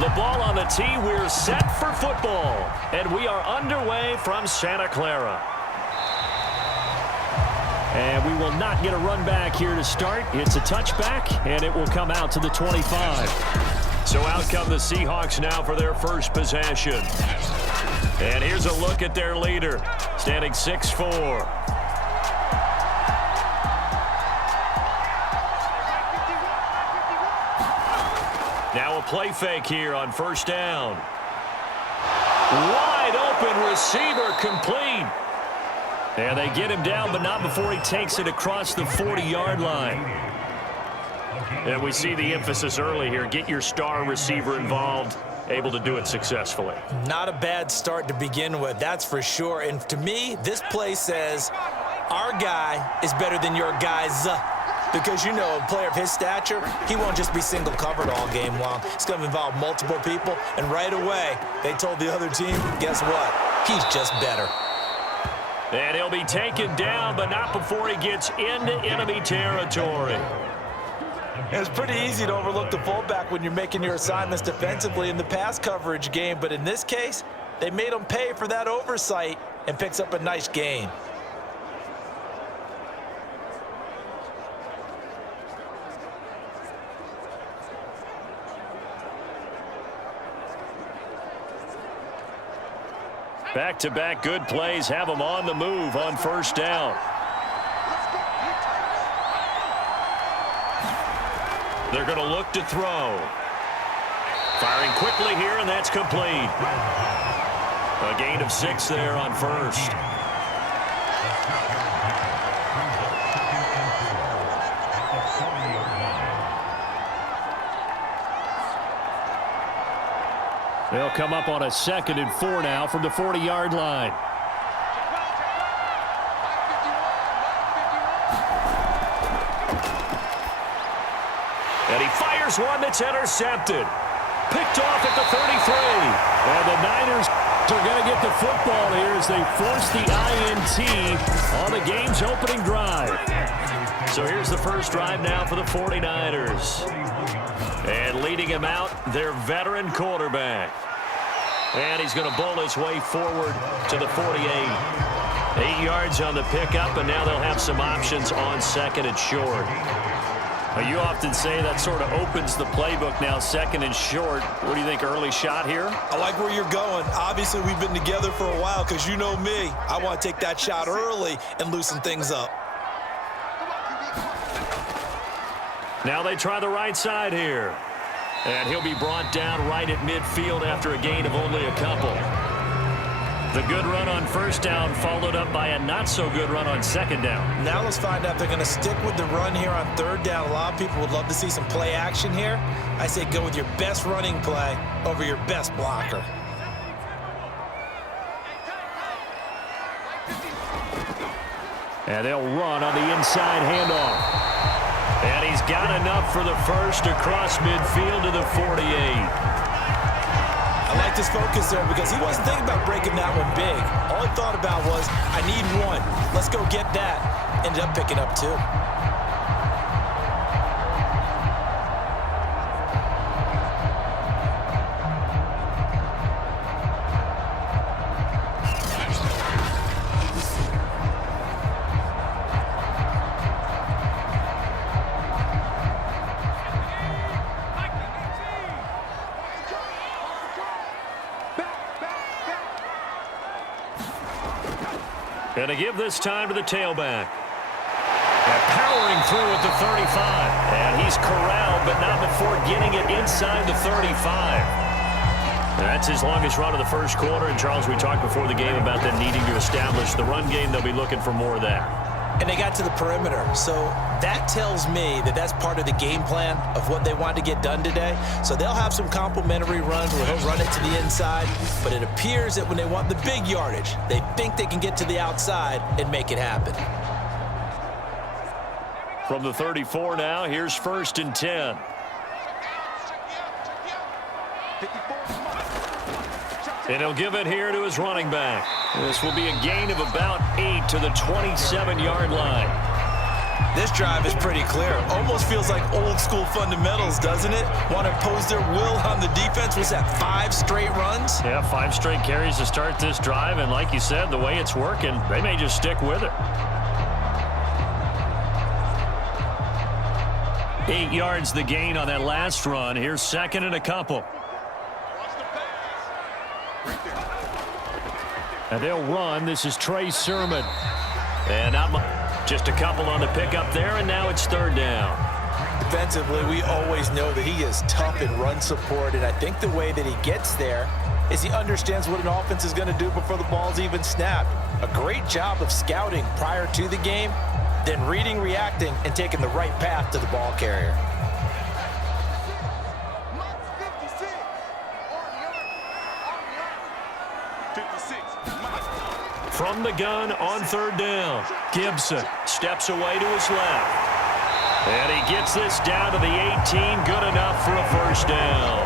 The ball on the tee. We're set for football. And we are underway from Santa Clara. And we will not get a run back here to start. It's a touchback, and it will come out to the 25. So out come the Seahawks now for their first possession. And here's a look at their leader, standing 6'4". Now a play fake here on first down. Wide open receiver, complete. And they get him down, but not before he takes it across the 40-yard line. And we see the emphasis early here. Get your star receiver involved, able to do it successfully. Not a bad start to begin with, that's for sure. And to me, this play says our guy is better than your guys. Because, you know, a player of his stature, he won't just be single covered all game long. It's going to involve multiple people. And right away, they told the other team, guess what? He's just better. And he'll be taken down, but not before he gets into enemy territory. It's pretty easy to overlook the fullback when you're making your assignments defensively in the pass coverage game. But in this case, they made him pay for that oversight and picks up a nice gain. Back-to-back good plays have them on the move on first down. They're going to look to throw. Firing quickly here, and that's complete. A gain of 6 there on first. They'll come up on a 2nd and 4 now from the 40-yard line. And he fires one that's intercepted. Picked off at the 33. And the Niners are going to get the football here as they force the INT on the game's opening drive. So here's the first drive now for the 49ers. And leading him out, their veteran quarterback. And he's going to bowl his way forward to the 48. 8 yards on the pickup, and now they'll have some options on 2nd and short. You often say that sort of opens the playbook now, 2nd and short. What do you think, early shot here? I like where you're going. Obviously, we've been together for a while because you know me. I want to take that shot early and loosen things up. Now they try the right side here. And he'll be brought down right at midfield after a gain of only a couple. The good run on first down followed up by a not-so-good run on 2nd down. Now let's find out if they're going to stick with the run here on 3rd down. A lot of people would love to see some play action here. I say go with your best running play over your best blocker. And they'll run on the inside handoff. And he's got enough for the first across midfield to the 48. I like this focus there because he wasn't thinking about breaking that one big. All he thought about was, I need one. Let's go get that. Ended up picking up 2. And to give this time to the tailback. And powering through at the 35. And he's corralled, but not before getting it inside the 35. That's his longest run of the first quarter. And, Charles, we talked before the game about them needing to establish the run game. They'll be looking for more of that. And they got to the perimeter. So that tells me that that's part of the game plan of what they want to get done today. So they'll have some complementary runs where he'll run it to the inside. But it appears that when they want the big yardage, they think they can get to the outside and make it happen. From the 34 now, here's 1st and 10. And he'll give it here to his running back. This will be a gain of about 8 to the 27-yard line. This drive is pretty clear. Almost feels like old school fundamentals, doesn't it? Want to impose their will on the defense. Was that 5 straight runs? Yeah, 5 straight carries to start this drive. And like you said, the way it's working, they may just stick with it. 8 yards the gain on that last run. Here's second and a couple. And they'll run. This is Trey Sermon. And not much. Just a couple on the pickup there, and now it's third down. Defensively, we always know that he is tough in run support, and I think the way that he gets there is he understands what an offense is going to do before the ball's even snapped. A great job of scouting prior to the game, then reading, reacting, and taking the right path to the ball carrier. From the gun on third down, Gibson steps away to his left. And he gets this down to the 18, good enough for a first down.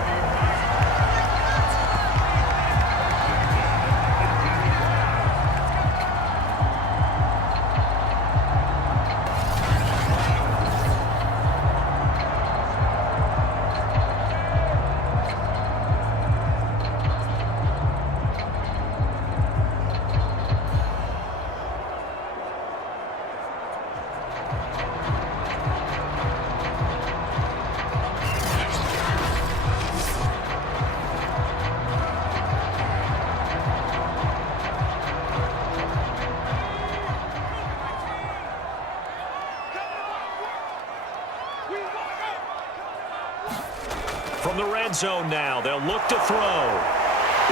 From the red zone now, they'll look to throw.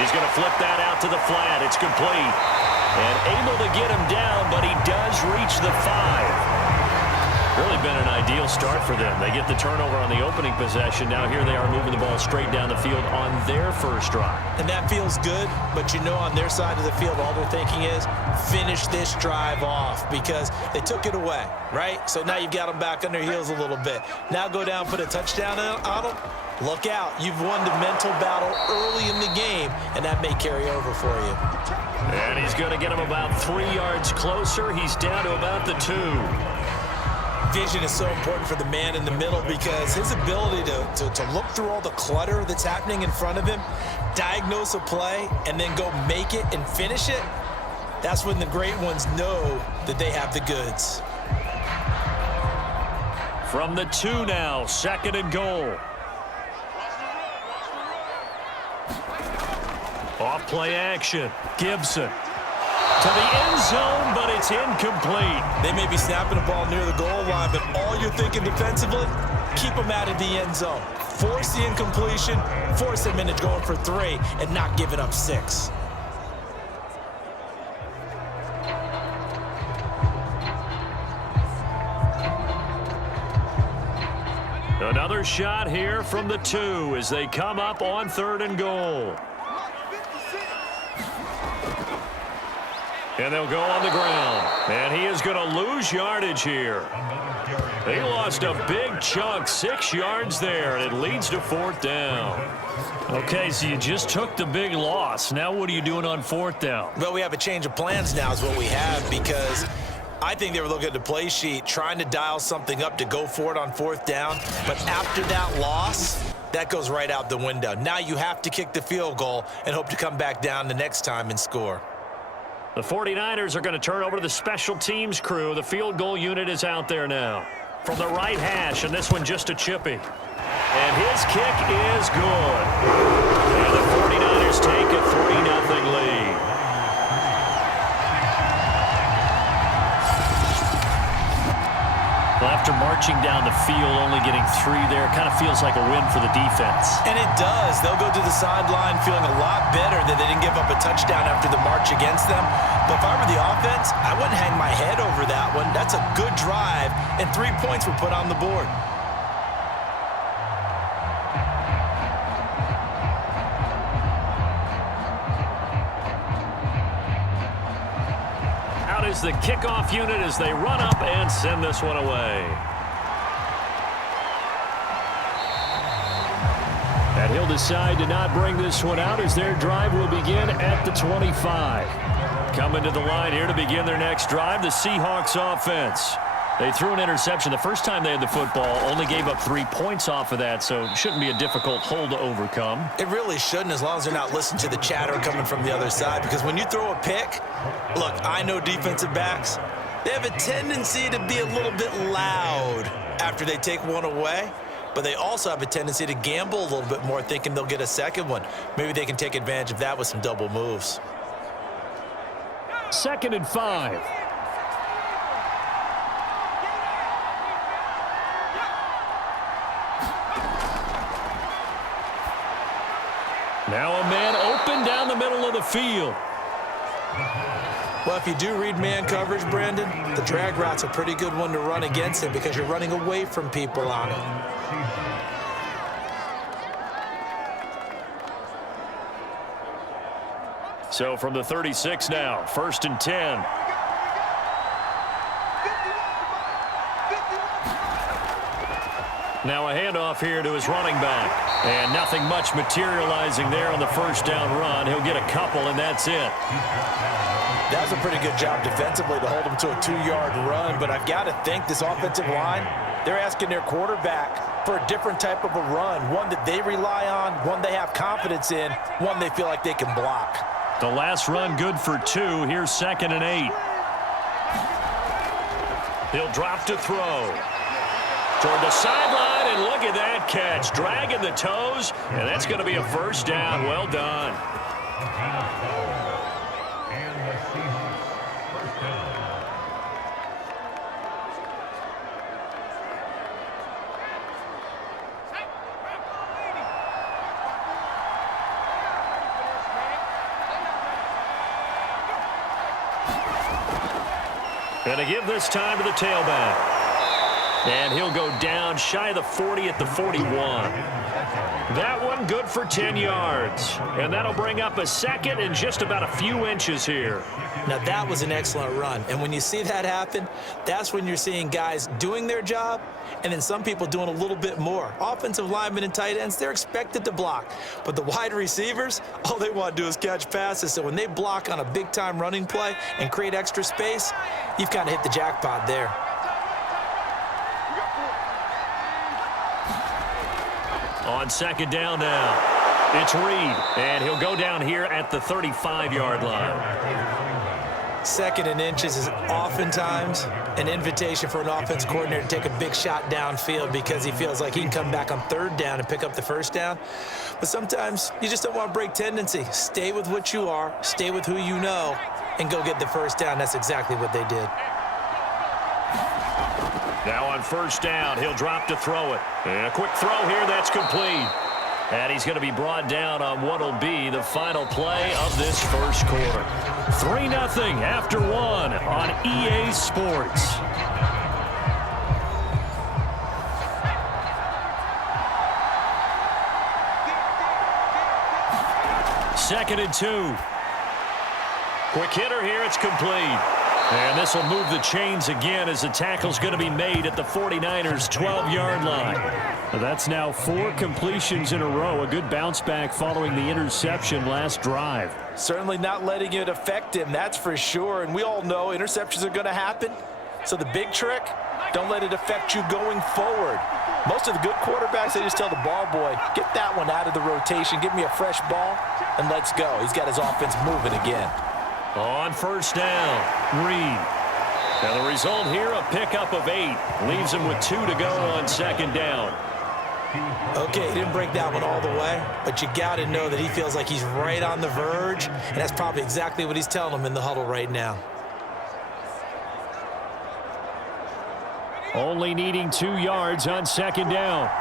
He's going to flip that out to the flat. It's complete. And able to get him down, but he does reach the 5. Really been an ideal start for them. They get the turnover on the opening possession. Now here they are moving the ball straight down the field on their first drive. And that feels good, but you know on their side of the field, all they're thinking is finish this drive off because they took it away, right? So now you've got them back on their heels a little bit. Now go down, put a touchdown on them. Look out. You've won the mental battle early in the game, and that may carry over for you. And he's going to get him about 3 yards closer. He's down to about the 2. Vision is so important for the man in the middle because his ability to look through all the clutter that's happening in front of him, diagnose a play, and then go make it and finish it, that's when the great ones know that they have the goods. From the 2 now, second and goal. Off play action. Gibson to the end zone, but it's incomplete. They may be snapping the ball near the goal line, but all you're thinking defensively, keep them out of the end zone. Force the incompletion, force them into going for 3, and not giving up 6. Another shot here from the 2 as they come up on third and goal. And they'll go on the ground. And he is going to lose yardage here. They lost a big chunk, 6 yards there, and it leads to fourth down. Okay, so you just took the big loss. Now what are you doing on fourth down? Well, we have a change of plans now is what we have because I think they were looking at the play sheet, trying to dial something up to go for it on fourth down. But after that loss, that goes right out the window. Now you have to kick the field goal and hope to come back down the next time and score. The 49ers are going to turn over to the special teams crew. The field goal unit is out there now. From the right hash, and this one just a chippy. And his kick is good. And the 49ers take a 3-0 lead. Well, after marching down the field, only getting 3 there, kind of feels like a win for the defense. And it does. They'll go to the sideline feeling a lot better that they didn't give up a touchdown after the march against them. But if I were the offense, I wouldn't hang my head over that one. That's a good drive, and 3 points were put on the board. Is the kickoff unit as they run up and send this one away. And he'll decide to not bring this one out as their drive will begin at the 25. Coming to the line here to begin their next drive, the Seahawks offense. They threw an interception the first time they had the football, only gave up 3 points off of that, so it shouldn't be a difficult hole to overcome. It really shouldn't, as long as they're not listening to the chatter coming from the other side, because when you throw a pick, look, I know defensive backs, they have a tendency to be a little bit loud after they take one away, but they also have a tendency to gamble a little bit more, thinking they'll get a second one. Maybe they can take advantage of that with some double moves. 2nd and 5. Now a man open down the middle of the field. Well, if you do read man coverage, Brandon, the drag route's a pretty good one to run against it because you're running away from people on it. So from the 36 now, 1st and 10. Now a handoff here to his running back. And nothing much materializing there on the first down run. He'll get a couple, and that's it. That was a pretty good job defensively to hold him to a 2-yard run, but I've got to think this offensive line, they're asking their quarterback for a different type of a run, one that they rely on, one they have confidence in, one they feel like they can block. The last run good for 2. Here's 2nd and 8. He'll drop to throw. Toward the sideline, and look at that catch. Dragging the toes, and that's going to be a first down. Well done. And the Seahawks first down. And to give this time to the tailback. And he'll go down shy of the 40 at the 41. That one good for 10 yards. And that'll bring up a 2nd and just about a few inches here. Now, that was an excellent run. And when you see that happen, that's when you're seeing guys doing their job and then some people doing a little bit more. Offensive linemen and tight ends, they're expected to block. But the wide receivers, all they want to do is catch passes. So when they block on a big-time running play and create extra space, you've kind of hit the jackpot there. On 2nd down now, it's Reed, and he'll go down here at the 35-yard line. 2nd and inches is oftentimes an invitation for an offense coordinator to take a big shot downfield because he feels like he can come back on 3rd down and pick up the first down. But sometimes you just don't want to break tendency. Stay with what you are, stay with who you know, and go get the first down. That's exactly what they did. Now on 1st down, he'll drop to throw it. And a quick throw here, that's complete. And he's going to be brought down on what will be the final play of this first quarter. 3-0 after 1 on EA Sports. Second and 2. Quick hitter here, it's complete. And this will move the chains again as the tackle's going to be made at the 49ers' 12-yard line. That's now 4 completions in a row. A good bounce back following the interception last drive. Certainly not letting it affect him, that's for sure. And we all know interceptions are going to happen. So the big trick, don't let it affect you going forward. Most of the good quarterbacks, they just tell the ball boy, get that one out of the rotation, give me a fresh ball, and let's go. He's got his offense moving again. On 1st down, Reed. Now the result here, a pickup of 8. Leaves him with 2 to go on 2nd down. Okay, he didn't break that one all the way, but you got to know that he feels like he's right on the verge, and that's probably exactly what he's telling him in the huddle right now. Only needing 2 yards on 2nd down.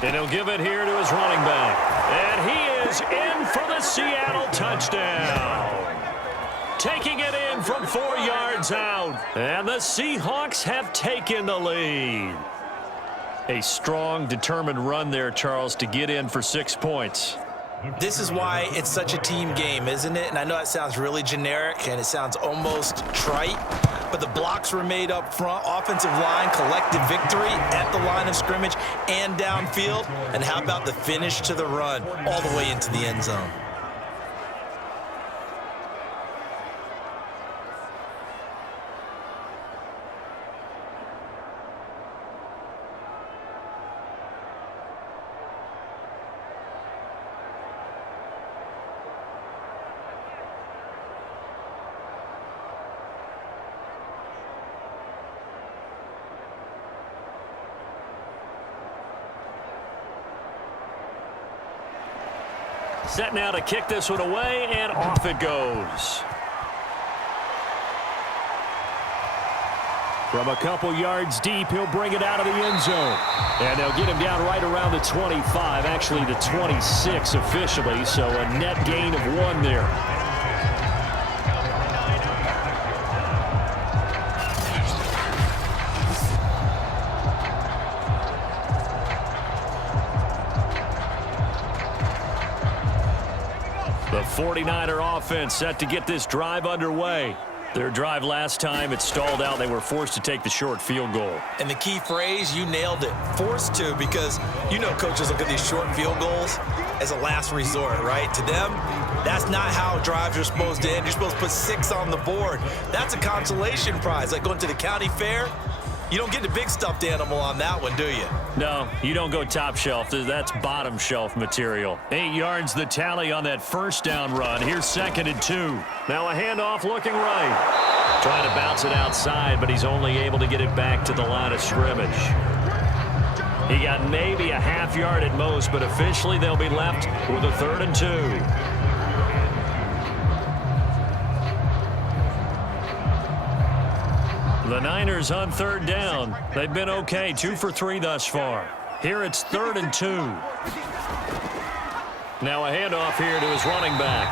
And he'll give it here to his running back. And he is in for the Seattle touchdown. Taking it in from 4 yards out. And the Seahawks have taken the lead. A strong, determined run there, Charles, to get in for 6 points. This is why it's such a team game, isn't it? And I know that sounds really generic and it sounds almost trite, but the blocks were made up front, offensive line, collective victory at the line of scrimmage and downfield. And how about the finish to the run all the way into the end zone? Set now to kick this one away, and off it goes. From a couple yards deep, he'll bring it out of the end zone. And they'll get him down right around the 25, actually the 26 officially, so a net gain of 1 there. The 49er offense set to get this drive underway. Their drive last time, it stalled out. They were forced to take the short field goal. And the key phrase, you nailed it, forced to, because you know coaches look at these short field goals as a last resort, right? To them, that's not how drives are supposed to end. You're supposed to put 6 on the board. That's a consolation prize, like going to the county fair. You don't get the big stuffed animal on that one, do you? No, you don't go top shelf. That's bottom shelf material. 8 yards the tally on that first down run. Here's 2nd and 2. Now a handoff looking right. Trying to bounce it outside, but he's only able to get it back to the line of scrimmage. He got maybe a half yard at most, but officially they'll be left with a 3rd and 2. The Niners on 3rd down. They've been okay, 2 for 3 thus far. Here it's 3rd and 2. Now a handoff here to his running back.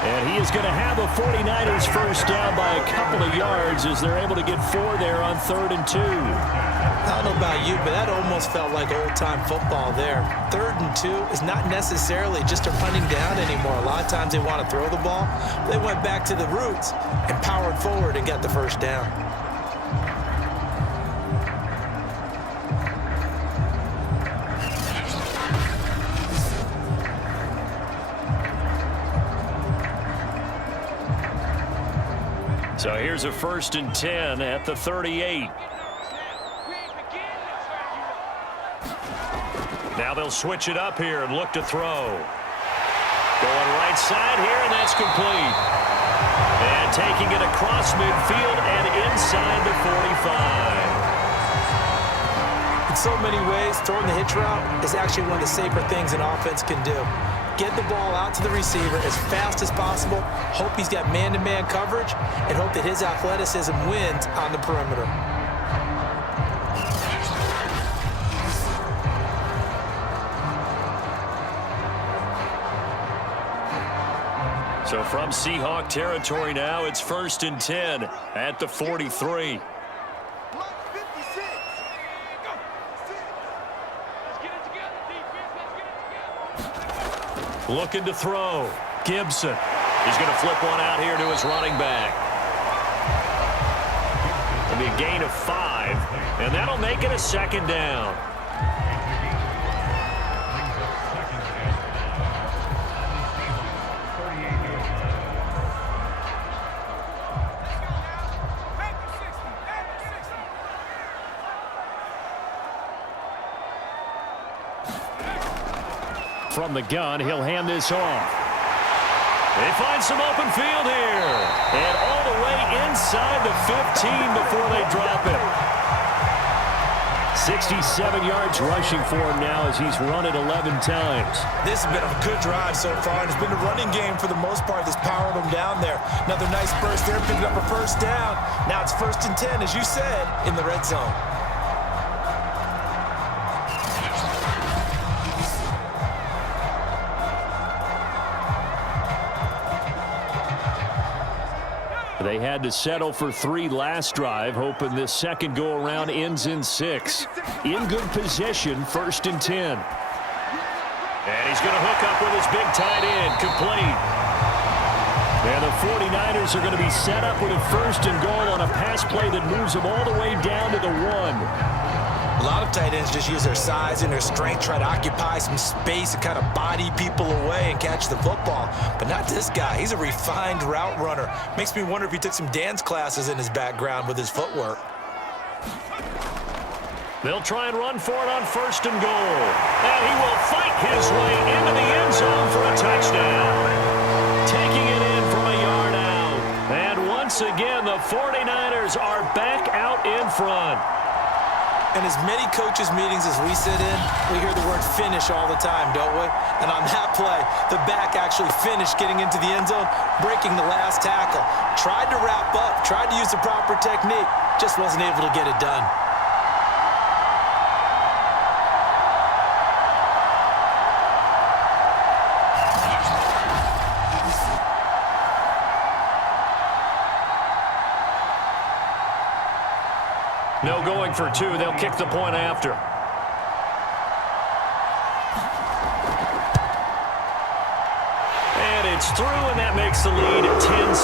And he is going to have the 49ers first down by a couple of yards as they're able to get 4 there on 3rd and 2. I don't know about you, but that almost felt like old-time football there. 3rd and 2 is not necessarily just a running down anymore. A lot of times they want to throw the ball. They went back to the roots and powered forward and got the first down. So here's a 1st and 10 at the 38. Now they'll switch it up here and look to throw. Going right side here, and that's complete. And taking it across midfield and inside the 45. In so many ways, throwing the hitch route is actually one of the safer things an offense can do. Get the ball out to the receiver as fast as possible, hope he's got man-to-man coverage, and hope that his athleticism wins on the perimeter. So from Seahawk territory now, it's 1st and 10 at the 43. Looking to throw. Gibson. He's going to flip one out here to his running back. It'll be a gain of 5, and that'll make it a 2nd down. From the gun, he'll hand this off. They find some open field here. And all the way inside the 15 before they drop it. 67 yards rushing for him now as he's run it 11 times. This has been a good drive so far, and it's been a running game for the most part that's powered him down there. Another nice burst there, picking up a first down. Now it's 1st and 10, as you said, in the red zone. They had to settle for 3 last drive, hoping this second go-around ends in 6. In good position, 1st and 10. And he's going to hook up with his big tight end, complete. And the 49ers are going to be set up with a 1st and goal on a pass play that moves them all the way down to the 1. A lot of tight ends just use their size and their strength, try to occupy some space and kind of body people away and catch the football. But not this guy. He's a refined route runner. Makes me wonder if he took some dance classes in his background with his footwork. They'll try and run for it on 1st and goal. And he will fight his way into the end zone for a touchdown. Taking it in from a yard out. And once again, the 49ers are back out in front. In as many coaches' meetings as we sit in, we hear the word finish all the time, don't we? And on that play, the back actually finished getting into the end zone, breaking the last tackle. Tried to wrap up, tried to use the proper technique, just wasn't able to get it done. No going for two. They'll kick the point after. And it's through, and that makes the lead 10-7.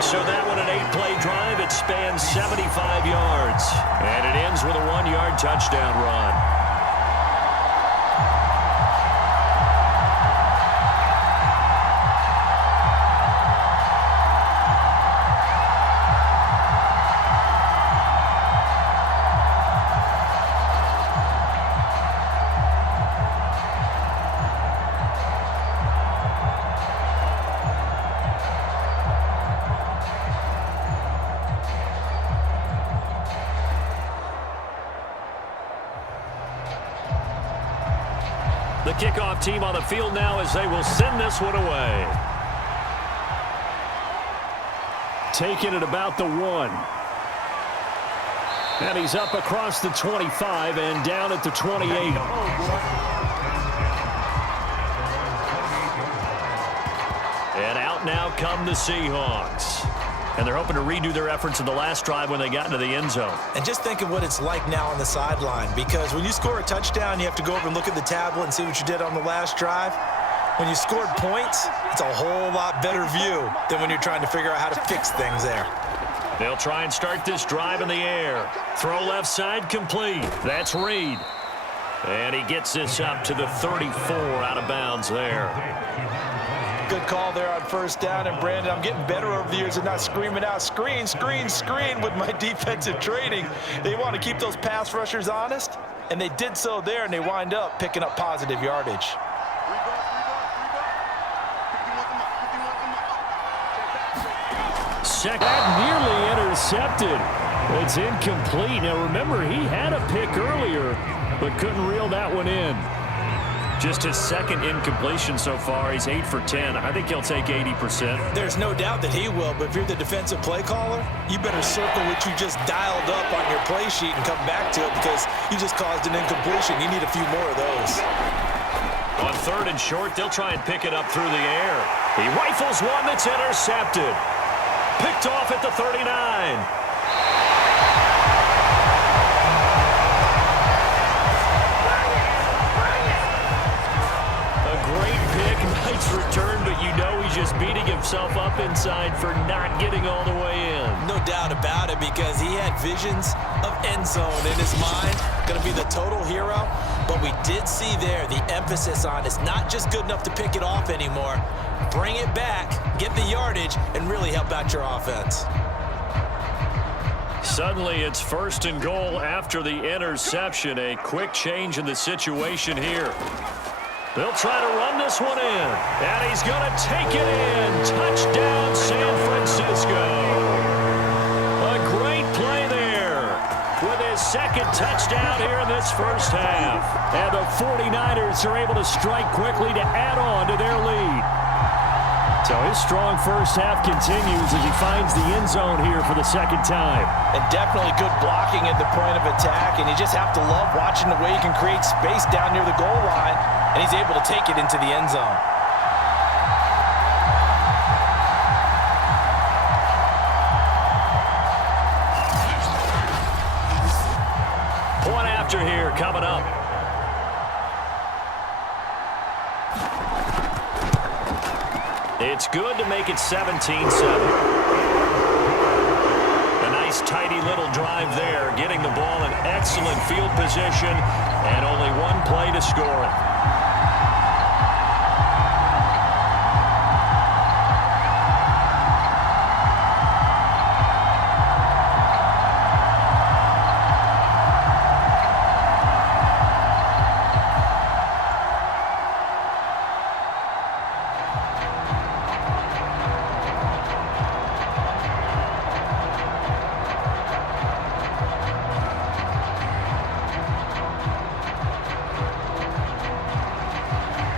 So that one, an 8-play drive. It spans 75 yards. And it ends with a 1-yard touchdown run. The kickoff team on the field now as they will send this one away. Taking it about the 1. And he's up across the 25 and down at the 28. And out now come the Seahawks. And they're hoping to redo their efforts in the last drive when they got into the end zone. And just think of what it's like now on the sideline, because when you score a touchdown, you have to go over and look at the tablet and see what you did on the last drive. When you scored points, it's a whole lot better view than when you're trying to figure out how to fix things there. They'll try and start this drive in the air. Throw left side complete. That's Reed. And he gets this up to the 34 out of bounds there. Good call there on first down. And, Brandon, I'm getting better over the years and not screaming out, screen, screen, screen with my defensive training. They want to keep those pass rushers honest, and they did so there, and they wind up picking up positive yardage. Second, nearly intercepted. It's incomplete. Now, remember, he had a pick earlier, but couldn't reel that one in. Just his second incompletion so far. He's 8 for 10. I think he'll take 80%. There's no doubt that he will, but if you're the defensive play caller, you better circle what you just dialed up on your play sheet and come back to it, because you just caused an incompletion. You need a few more of those. On third and short, they'll try and pick it up through the air. He rifles one that's intercepted. Picked off at the 39. Nice return, but you know he's just beating himself up inside for not getting all the way in. No doubt about it, because he had visions of end zone in his mind. Going to be the total hero. But we did see there the emphasis on it's not just good enough to pick it off anymore. Bring it back, get the yardage, and really help out your offense. Suddenly it's first and goal after the interception. A quick change in the situation here. They'll try to run this one in. And he's going to take it in. Touchdown, San Francisco. A great play there with his second touchdown here in this first half. And the 49ers are able to strike quickly to add on to their lead. So his strong first half continues as he finds the end zone here for the second time. And definitely good blocking at the point of attack. And you just have to love watching the way he can create space down near the goal line. And he's able to take it into the end zone. Point after here coming up. It's good to make it 17-7. A nice, tidy little drive there, getting the ball in excellent field position, and only one play to score it.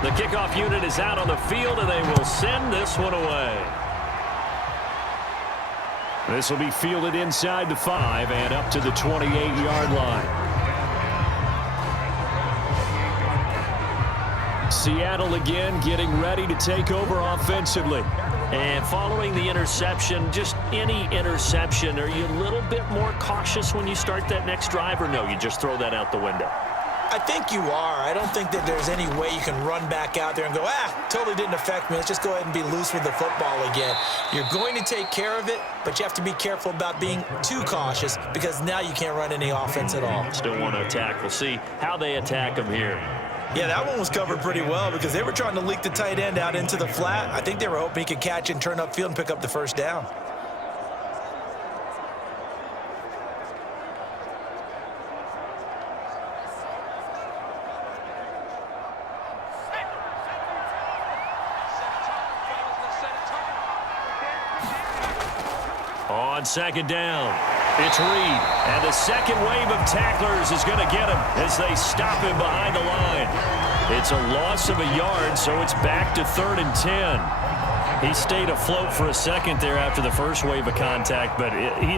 The kickoff unit is out on the field, and they will send this one away. This will be fielded inside the 5 and up to the 28-yard line. Seattle again getting ready to take over offensively. And following the interception, just any interception, are you a little bit more cautious when you start that next drive, or no, you just throw that out the window? I think you are. I don't think that there's any way you can run back out there and go, totally didn't affect me. Let's just go ahead and be loose with the football again. You're going to take care of it, but you have to be careful about being too cautious because now you can't run any offense at all. Still want to attack. We'll see how they attack them here. Yeah, that one was covered pretty well because they were trying to leak the tight end out into the flat. I think they were hoping he could catch and turn upfield and pick up the first down. On second down, it's Reed. And the second wave of tacklers is going to get him as they stop him behind the line. It's a loss of a yard, so it's back to 3rd and 10. He stayed afloat for a second there after the first wave of contact, but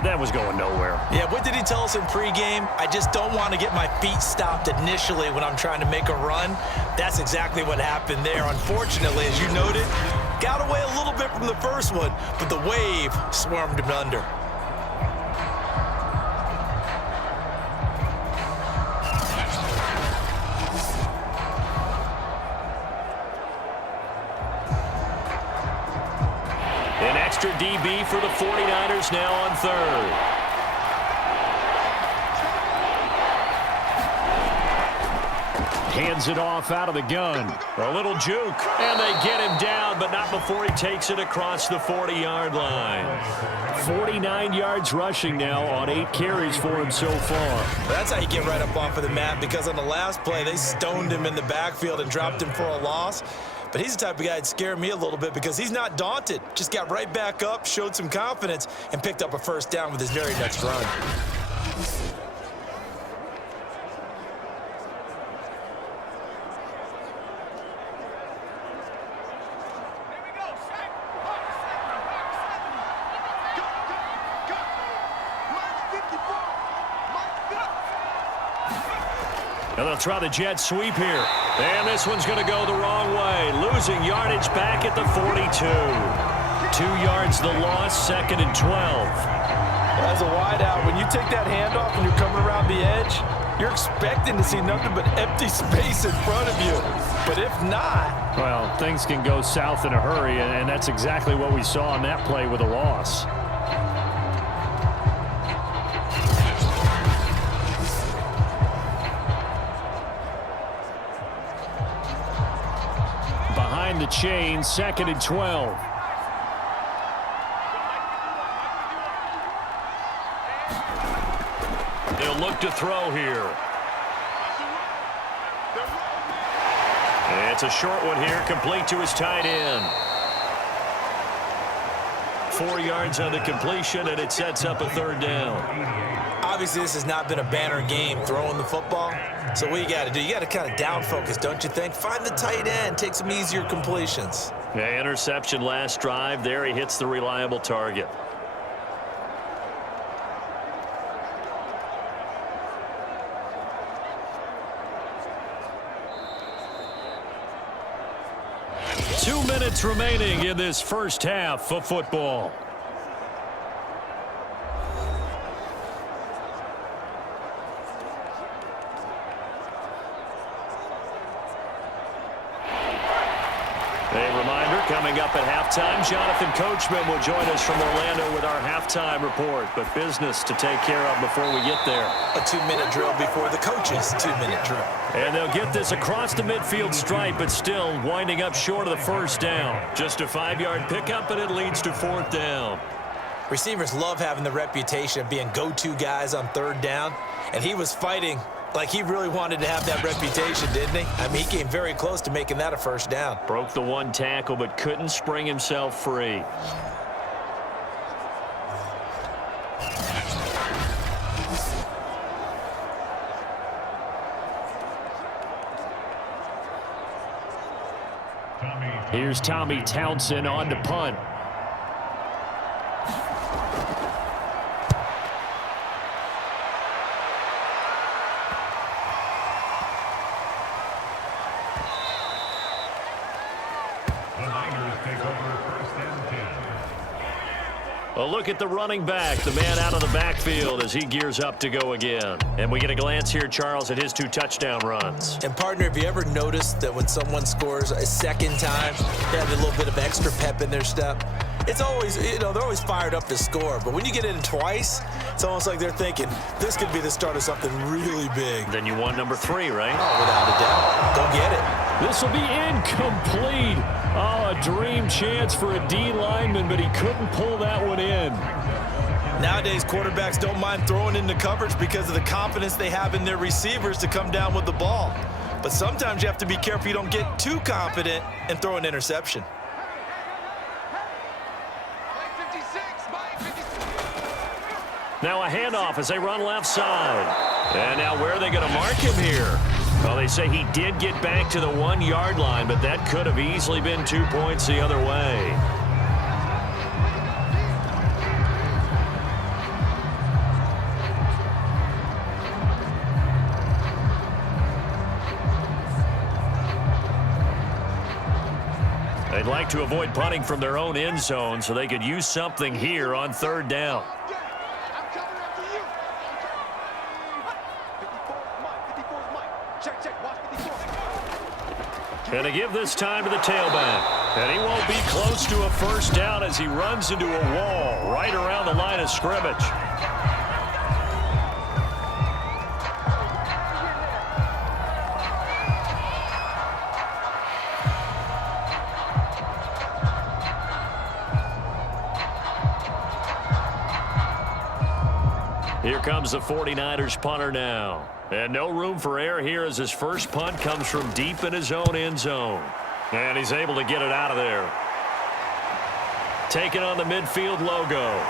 that was going nowhere. Yeah, what did he tell us in pregame? I just don't want to get my feet stopped initially when I'm trying to make a run. That's exactly what happened there. Unfortunately, as you noted, got away a little bit from the first one, but the wave swarmed him under. An extra DB for the 49ers now on 3rd. Hands it off out of the gun. A little juke, and they get him down, but not before he takes it across the 40-yard line. 49 yards rushing now on 8 carries for him so far. That's how you get right up off of the mat, because on the last play, they stoned him in the backfield and dropped him for a loss. But he's the type of guy that scared me a little bit because he's not daunted. Just got right back up, showed some confidence, and picked up a first down with his very next run. And they'll try the jet sweep here. And this one's going to go the wrong way. Losing yardage back at the 42. 2 yards the loss, 2nd and 12. As a wideout, when you take that handoff and you're coming around the edge, you're expecting to see nothing but empty space in front of you. But if not... well, things can go south in a hurry, and that's exactly what we saw on that play with a loss. Behind the chain, 2nd and 12. They'll look to throw here. It's a short one here, complete to his tight end. 4 yards on the completion, and it sets up a 3rd down. Obviously, this has not been a banner game throwing the football. So what you got to do, you got to kind of down focus, don't you think? Find the tight end, take some easier completions. Yeah, interception last drive. There he hits the reliable target. Two minutes remaining in this first half of football. A reminder, coming up at halftime, Jonathan Coachman will join us from Orlando with our halftime report. But business to take care of before we get there. A 2-minute drill before the coach's 2-minute drill. And they'll get this across the midfield stripe, but still winding up short of the first down. Just a 5-yard pickup, and it leads to 4th down. Receivers love having the reputation of being go-to guys on 3rd down, and he was fighting like he really wanted to have that reputation, didn't he? I mean, he came very close to making that a first down. Broke the one tackle, but couldn't spring himself free. Here's Tommy Townsend on to punt. The Niners take over first and 10. A look at the running back, the man out of the backfield as he gears up to go again. And we get a glance here, Charles, at his 2 touchdown runs. And, partner, have you ever noticed that when someone scores a second time, they have a little bit of extra pep in their step? It's always, they're always fired up to score. But when you get in twice, it's almost like they're thinking, this could be the start of something really big. Then you won number 3, right? Oh, without a doubt. Go get it. This will be incomplete. Oh, a dream chance for a D lineman, but he couldn't pull that one in. Nowadays, quarterbacks don't mind throwing into coverage because of the confidence they have in their receivers to come down with the ball. But sometimes you have to be careful you don't get too confident and throw an interception. Now a handoff as they run left side. And now where are they going to mark him here? Well, they say he did get back to the 1-yard line, but that could have easily been 2 points the other way. They'd like to avoid punting from their own end zone so they could use something here on 3rd down. And to give this time to the tailback. And he won't be close to a first down as he runs into a wall right around the line of scrimmage. Here comes the 49ers punter now. And no room for error here as his first punt comes from deep in his own end zone. And he's able to get it out of there. Taking on the midfield logo.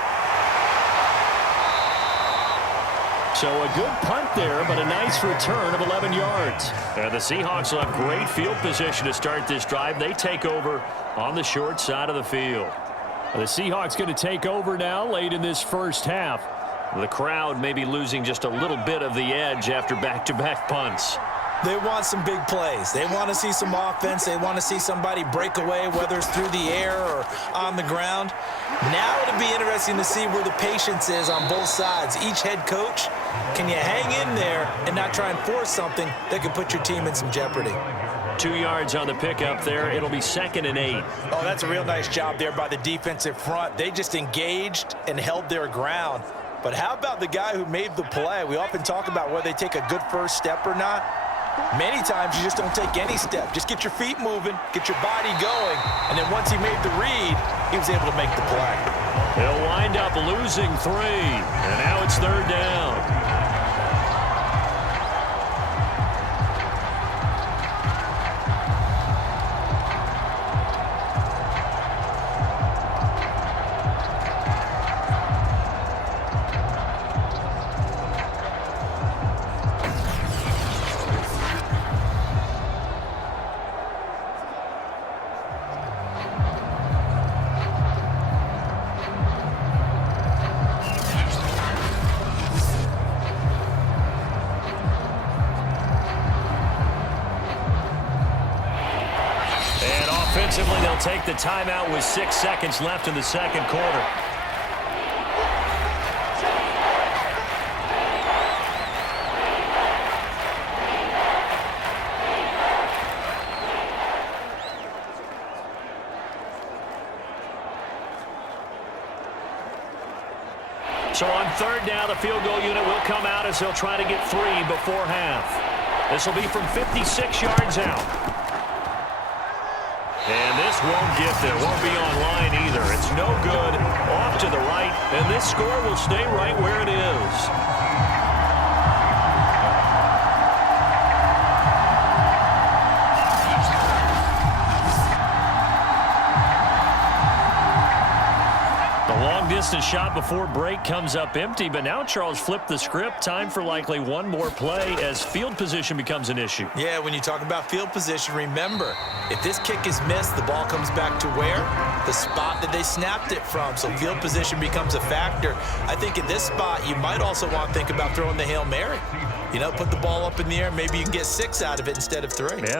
So a good punt there, but a nice return of 11 yards. And the Seahawks will have great field position to start this drive. They take over on the short side of the field. The Seahawks going to take over now late in this first half. The crowd may be losing just a little bit of the edge after back-to-back punts. They want some big plays. They want to see some offense. They want to see somebody break away, whether it's through the air or on the ground. Now it'll be interesting to see where the patience is on both sides. Each head coach, can you hang in there and not try and force something that could put your team in some jeopardy? 2 yards on the pickup there. It'll be 2nd and 8. Oh, that's a real nice job there by the defensive front. They just engaged and held their ground. But how about the guy who made the play? We often talk about whether they take a good first step or not. Many times you just don't take any step. Just get your feet moving, get your body going, and then once he made the read, he was able to make the play. They'll wind up losing 3, and now it's 3rd down. Offensively, they'll take the timeout with 6 seconds left in the second quarter. So on 3rd down, the field goal unit will come out as they'll try to get 3 before half. This will be from 56 yards out. And this won't get there. Won't be online either. It's no good. Off to the right. And this score will stay right where it is. Instant shot before break comes up empty, but now Charles flipped the script. Time for likely one more play as field position becomes an issue. Yeah, when you talk about field position, remember, if this kick is missed, the ball comes back to where? The spot that they snapped it from. So field position becomes a factor. I think in this spot, you might also want to think about throwing the Hail Mary. You know, put the ball up in the air. Maybe you can get 6 out of it instead of 3. Yeah.